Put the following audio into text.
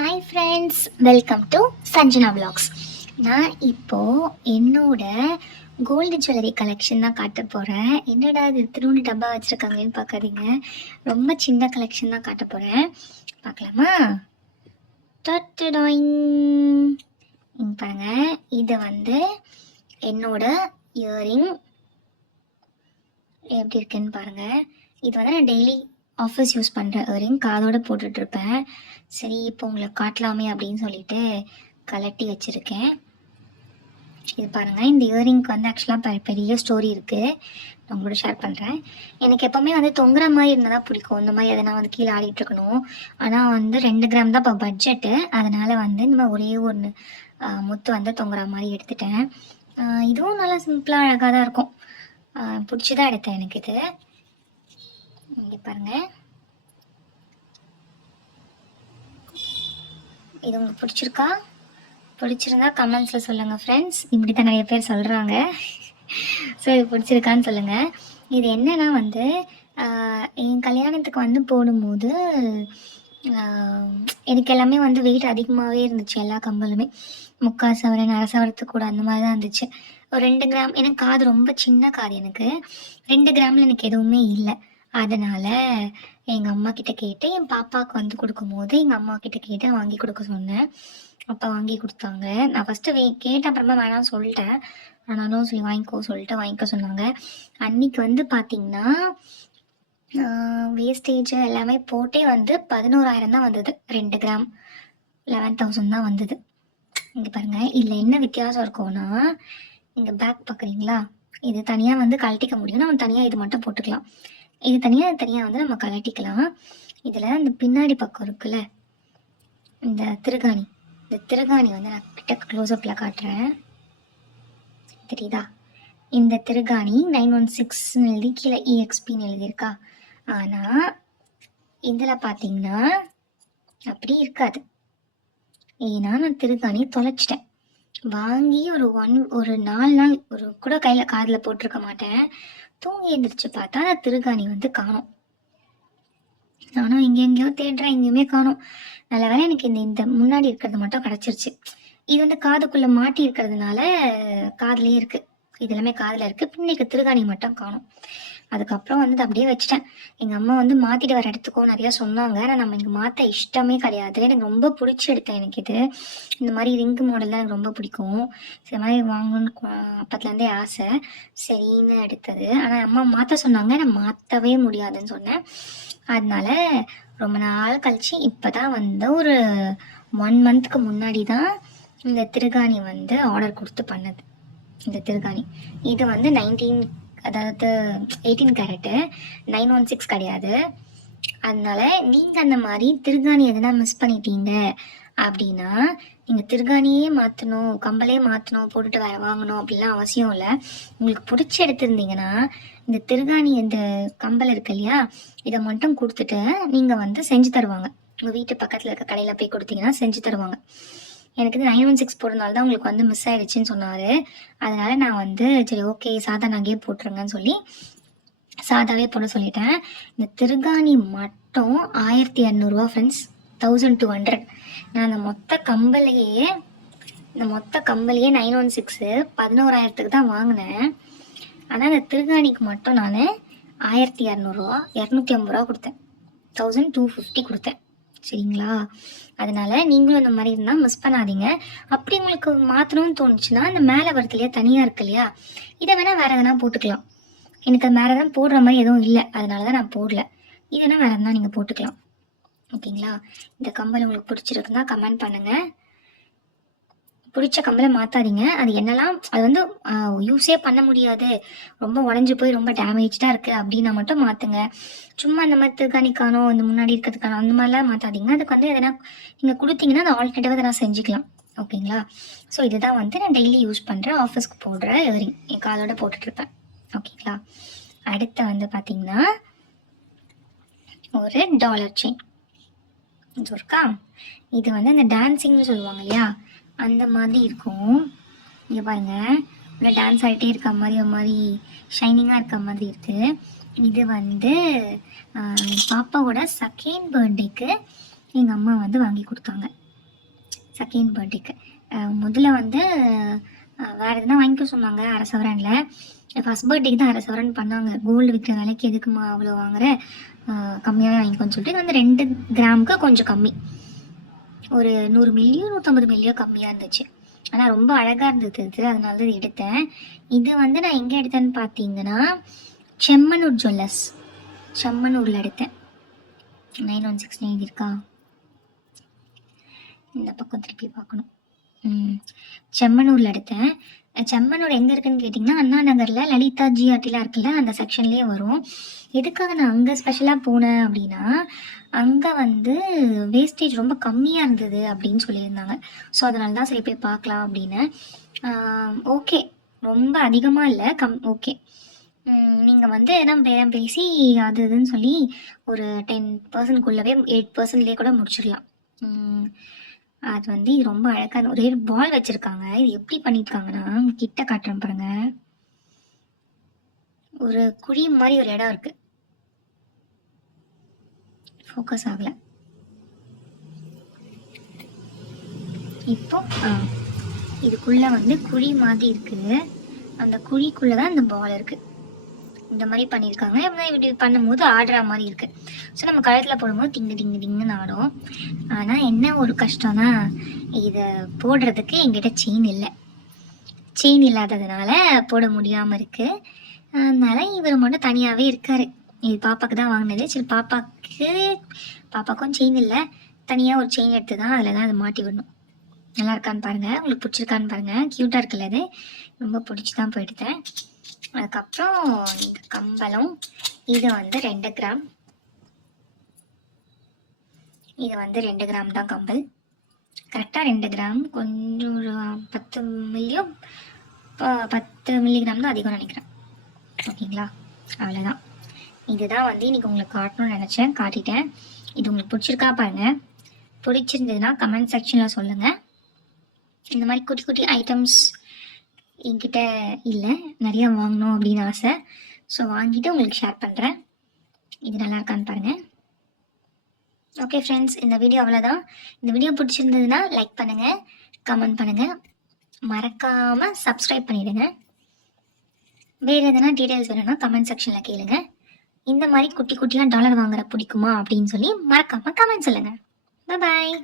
Hi friends, welcome to Sanjana vlogs. நான் இப்போது என்னோட கோல்டு ஜுவல்லரி கலெக்ஷன் தான் காட்ட போகிறேன். என்னடா இது திரும்ப டப்பா வச்சுருக்காங்கன்னு பார்க்காதீங்க, ரொம்ப சின்ன கலெக்ஷன் தான் காட்ட போகிறேன். பார்க்கலாமா? டொட்டடாயிங் இங்கே பாருங்கள், இது வந்து என்னோட இயரிங் எப்படி இருக்குன்னு பாருங்கள். இது வந்து நான் டெய்லி ஆஃபீஸ் யூஸ் பண்ணுற இயரிங், காதோடு போட்டுட்ருப்பேன். சரி, இப்போ உங்களுக்கு காட்டலாமே அப்படின்னு சொல்லிட்டு கலட்டி வச்சுருக்கேன். இது பாருங்கள், இந்த இயரிங்க்கு வந்து ஆக்சுவலாக பெரிய ஸ்டோரி இருக்குது, நான் உங்களோட ஷேர் பண்ணுறேன். எனக்கு எப்போவுமே வந்து தொங்குற மாதிரி இருந்தால் தான் பிடிக்கும். இந்த மாதிரி எதனா வந்து கீழே ஆடிட்டுருக்கணும். ஆனால் வந்து 2 கிராம் தான் இப்போ பட்ஜெட்டு, அதனால் வந்து நம்ம ஒரே ஒன்று முத்து வந்து தொங்குற மாதிரி எடுத்துட்டேன். இதுவும் நல்லா சிம்பிளாக அழகாக தான் இருக்கும். பிடிச்சி தான் எடுத்தேன் எனக்கு இது. இங்கே பாருங்கள், இது உங்களுக்கு பிடிச்சிருக்கா? பிடிச்சிருந்தா கமெண்ட்ஸில் சொல்லுங்கள் ஃப்ரெண்ட்ஸ். இப்படி தான் நிறைய பேர் சொல்கிறாங்க. ஸோ இது பிடிச்சிருக்கான்னு சொல்லுங்கள். இது என்னென்னா வந்து என் கல்யாணத்துக்கு வந்து போடும்போது எனக்கு எல்லாமே வந்து வெயிட் அதிகமாகவே இருந்துச்சு. எல்லா கம்பலுமே 3/4 சவரன், 1/2 சவரத்துக்கு கூட அந்த மாதிரி தான் இருந்துச்சு. ஒரு 2 கிராம், எனக்கு காது ரொம்ப சின்ன காது, எனக்கு 2 கிராமில் எனக்கு எதுவுமே இல்லை. அதனால் எங்கள் அம்மா கிட்டே கேட்டு, என் பாப்பாவுக்கு வந்து கொடுக்கும்போது எங்கள் அம்மா கிட்டே கேட்டு வாங்கி கொடுக்க சொன்னேன். அப்போ வாங்கி கொடுத்தாங்க. நான் ஃபஸ்ட்டு கேட்டேன், அப்புறமா வேணாம்னு சொல்லிட்டேன். ஆனாலும் சரி வாங்கிக்க சொன்னாங்க. அன்றைக்கி வந்து பார்த்திங்கன்னா வேஸ்டேஜ் எல்லாமே போட்டே வந்து 11,000 தான் வந்தது. 2 கிராம் 11,000 தான் வந்தது. இங்கே பாருங்கள், இதில் என்ன வித்தியாசம் இருக்கும்னா, இங்கே பேக் பார்க்குறீங்களா, இது தனியாக வந்து கழட்டிக்க முடியும். நம்ம தனியாக இது மட்டும் போட்டுக்கலாம். இது தனியாக வந்து நம்ம கழட்டிக்கலாம். இதில் இந்த பின்னாடி பக்கம் இருக்குல்ல, இந்த திருகாணி வந்து நான் கிட்ட க்ளோஸ்அப்பில் காட்டுறேன், தெரியுதா? இந்த திருகாணி 916 எழுதி கீழே EXPன்னு எழுதியிருக்கா. ஆனால் இதில் பார்த்தீங்கன்னா அப்படி இருக்காது. ஏன்னா நான் திருகாணி தொலைச்சிட்டேன். வாங்கி ஒரு 4 நாள் ஒரு கூட காதில் போட்டிருக்க மாட்டேன். தூங்கி எழுந்திரிச்சு பார்த்தா அந்த திருகாணி வந்து காணோம். நானும் எங்கெங்கேயோ தேடுறேன், எங்கேயுமே காணோம். நல்ல வேலை எனக்கு இந்த முன்னாடி இருக்கிறது மட்டும் கிடச்சிருச்சு. இது வந்து காதுக்குள்ளே மாட்டி இருக்கிறதுனால காதுலேயே இருக்குது. இது எல்லாமே காதில் இருக்குது. பின்னைக்கு திருகாணி மட்டும் காணோம். அதுக்கப்புறம் வந்து அப்படியே வச்சுட்டேன். எங்கள் அம்மா வந்து மாற்றிட்டு வர இடத்துக்கும் நிறையா சொன்னாங்க. ஆனால் நம்ம எனக்கு மாற்ற இஷ்டமே கிடையாது. எனக்கு ரொம்ப பிடிச்சி எடுத்தேன். எனக்கு இது இந்த மாதிரி ரிங்கு மாடல்லாம் எனக்கு ரொம்ப பிடிக்கும். சரி, மாதிரி வாங்கணும்னு அப்பத்துலேருந்தே ஆசை. சரின்னு எடுத்தது. ஆனால் அம்மா மாற்ற சொன்னாங்க, நான் மாற்றவே முடியாதுன்னு சொன்னேன். அதனால ரொம்ப நாள் கழிச்சு இப்போ தான் வந்து ஒரு 1 மந்த்துக்கு முன்னாடி தான் இந்த திருகாணி வந்து ஆர்டர் கொடுத்து பண்ணது. இந்த திருகாணி இது வந்து 18 கேரட்டு, 916 கிடையாது. அதனால நீங்கள் அந்த மாதிரி திருகாணி எதனா மிஸ் பண்ணிட்டீங்க அப்படின்னா, நீங்கள் திருகாணியே மாற்றணும், கம்பலே மாற்றணும், போட்டுட்டு வாங்கணும் அப்படிலாம் அவசியம் இல்லை. உங்களுக்கு பிடிச்சி எடுத்திருந்தீங்கன்னா இந்த திருகாணி, இந்த கம்பல் இருக்கு இல்லையா, இதை மட்டும் கொடுத்துட்டு நீங்கள் வந்து செஞ்சு தருவாங்க. உங்கள் வீட்டு பக்கத்தில் இருக்க கடையில் போய் கொடுத்தீங்கன்னா செஞ்சு தருவாங்க. எனக்கு வந்து 916 போடுறதுனால தான் உங்களுக்கு வந்து மிஸ் ஆகிடுச்சின்னு சொன்னார். அதனால் நான் வந்து சரி ஓகே சாதா நகையே போட்டுருங்கன்னு சொல்லி சாதாவே போட சொல்லிட்டேன். இந்த திருகாணி மட்டும் 1200 ஃப்ரெண்ட்ஸ், 1200. நான் அந்த மொத்த கம்பலையே 916 11,000 தான் வாங்கினேன். ஆனால் அந்த திருகாணிக்கு மட்டும் நான் 1200 250 கொடுத்தேன். 1250 கொடுத்தேன். சரிங்களா? அதனால நீங்களும் இந்த மாதிரி இருந்தால் மிஸ் பண்ணாதீங்க. அப்படி உங்களுக்கு மாற்றணும்னு தோணுச்சுன்னா, இந்த மேலே வரத்துலையே தனியாக இருக்கு இல்லையா, இதை வேணால் வேறு எதனா போட்டுக்கலாம். எனக்கு அது மேலே தான் போடுற மாதிரி எதுவும் இல்லை, அதனால தான் நான் போடல. இதெல்லாம் வேறு எதனா நீங்கள் போட்டுக்கலாம். ஓகேங்களா? இந்த கம்பல் உங்களுக்கு பிடிச்சிருக்குன்னா கமெண்ட் பண்ணுங்கள். பிடிச்ச கம்பலை மாற்றாதீங்க. அது என்னெல்லாம் அது வந்து யூஸே பண்ண முடியாது, ரொம்ப உடஞ்சி போய் ரொம்ப டேமேஜாக இருக்குது அப்படின்னா மட்டும் மாற்றுங்க. சும்மா இந்த மாதிரி திருகாணி காணோம், இந்த முன்னாடி இருக்கிறதுக்கான அந்த மாதிரிலாம் மாற்றாதீங்க. அதுக்கு வந்து எதனா நீங்கள் கொடுத்தீங்கன்னா அது ஆல்டர்னேட்டிவாக எதனா செஞ்சுக்கலாம். ஓகேங்களா? ஸோ இதுதான் வந்து நான் டெய்லி யூஸ் பண்ணுறேன், ஆஃபீஸ்க்கு போடுற இயரிங், என் காலோட போட்டுட்ருப்பேன். ஓகேங்களா? அடுத்து வந்து பார்த்திங்கன்னா ஒரு டாலர் செயின் இது இருக்கா. இது வந்து இந்த டான்ஸிங்னு சொல்லுவாங்க இல்லையா, அந்த மாதிரி இருக்கும். இங்கே பாருங்கள், இல்லை டான்ஸ் ஆகிட்டே இருக்க மாதிரி ஒரு மாதிரி ஷைனிங்காக இருக்க மாதிரி இருக்குது. இது வந்து பாப்பாவோட 2nd பர்த்டேக்கு எங்கள் அம்மா வந்து வாங்கி கொடுத்தாங்க. செகண்ட் பர்த்டேக்கு. முதல்ல வந்து வேறு எதுனா வாங்கிக்க சொன்னாங்க அரை சவரனில். ஃபஸ்ட் பர்த்டேக்கு தான் அரை சவரன் பண்ணாங்க. கோல்டு விற்கிற விலைக்கு எதுக்குமா அவ்வளோ வாங்குற, கம்மியாகவே வாங்கிக்கோன்னு சொல்லிட்டு இது வந்து 2 கிராமுக்கு கொஞ்சம் கம்மி, ஒரு 100 மில்லியோ 150 மில்லியோ கம்மியாக இருந்துச்சு. ஆனால் ரொம்ப அழகாக இருந்தது இது, அதனால தான் இது எடுத்தேன். இது வந்து நான் எங்கே எடுத்தேன்னு பார்த்தீங்கன்னா செம்மனூர் ஜுவல்லர்ஸ், செம்மனூரில் எடுத்தேன். 9169 இருக்கா, இந்த பக்கம் திருப்பி பார்க்கணும். செம்மனூரில் எடுத்தேன். செம்மனூர் எங்கே இருக்குன்னு கேட்டிங்கன்னா அண்ணா நகரில் லலிதா ஜிஆர்டிலாம் இருக்குல்ல, அந்த செக்ஷன்லேயே வரும். எதுக்காக நான் அங்கே ஸ்பெஷலாக போனேன் அப்படின்னா, அங்கே வந்து வேஸ்டேஜ் ரொம்ப கம்மியாக இருந்தது அப்படின்னு சொல்லியிருந்தாங்க. ஸோ அதனால தான் சரி போய் பார்க்கலாம் அப்படின்னு. ஓகே, ரொம்ப அதிகமாக இல்லை, ஓகே. நீங்கள் வந்து எதனா பேரம் பேசி அது இதுன்னு சொல்லி ஒரு 10%க்குள்ளவே 8%லேயே கூட முடிச்சிடலாம். அது வந்து ரொம்ப அழகாக ஒரே பால் வச்சுருக்காங்க. இது எப்படி பண்ணியிருக்காங்கன்னா, கிட்ட காட்டுறேன் பாருங்க. ஒரு குழி மாதிரி ஒரு இடம் இருக்கு, ஃபோக்கஸ் ஆகல இப்போ. இதுக்குள்ள வந்து குழி மாதிரி இருக்கு, அந்த குழிக்குள்ளதான் இந்த பால் இருக்கு. இந்த மாதிரி பண்ணியிருக்காங்க. இப்படி பண்ணும்போது ஆடுற மாதிரி இருக்கு. ஸோ நம்ம கழுத்தில் போடும்போது டிங்கு டிங்கு டிங்குன்னு ஆடும். ஆனால் என்ன ஒரு கஷ்டம்னா, இதை போடுறதுக்கு என்கிட்ட செயின் இல்லாததுனால போட முடியாமல் இருக்கு. அதனால இவர் மட்டும் தனியாகவே இருக்காரு. இது பாப்பாக்கு தான் வாங்கினது. சரி, பாப்பாக்கும் செயின் இல்லை, தனியாக ஒரு செயின் எடுத்து தான் அதில் தான் அதை மாட்டி விடணும். நல்லா இருக்கான்னு பாருங்கள், உங்களுக்கு பிடிச்சிருக்கான்னு பாருங்கள். க்யூட்டாக இருக்குல்ல, அது ரொம்ப பிடிச்சி தான் போயிடுத்தேன். அதுக்கப்புறம் இந்த கம்பளம், இது வந்து 2 கிராம். இது வந்து 2 கிராம் தான் கம்பல், கரெக்டாக 2 கிராம். கொஞ்சம் ஒரு 10 மில்லியோ 10 மில்லிகிராம் தான் அதிகம் நினைக்கிறேன். ஓகேங்களா, அவ்வளோதான். இதுதான் வந்து இன்றைக்கி உங்களுக்கு காட்டணும்னு நினச்சேன், காட்டிட்டேன். இது உங்களுக்கு பிடிச்சிருக்கா பாருங்கள். பிடிச்சிருந்ததுன்னா கமெண்ட் செக்ஷனில் சொல்லுங்கள். இந்த மாதிரி குட்டி குட்டி ஐட்டம்ஸ் என்கிட்ட இல்லை, நிறையா வாங்கணும் அப்படின்னு ஆசை. ஸோ வாங்கிட்டு உங்களுக்கு ஷேர் பண்ணுறேன். இது நல்லா இருக்கான்னு பாருங்கள். ஓகே ஃப்ரெண்ட்ஸ், இந்த வீடியோ அவ்வளோதான். இந்த வீடியோ பிடிச்சிருந்ததுன்னா லைக் பண்ணுங்கள், கமெண்ட் பண்ணுங்கள், மறக்காமல் சப்ஸ்கிரைப் பண்ணிவிடுங்க. வேறு எதனா டீட்டெயில்ஸ் வேணும்னா கமெண்ட் செக்ஷனில் கேளுங்க. இந்த மாதிரி குட்டி குட்டியாக டாலர் வாங்குற பிடிக்குமா அப்படின்னு சொல்லி மறக்காமல் கமெண்ட் சொல்லுங்கள். பாய்.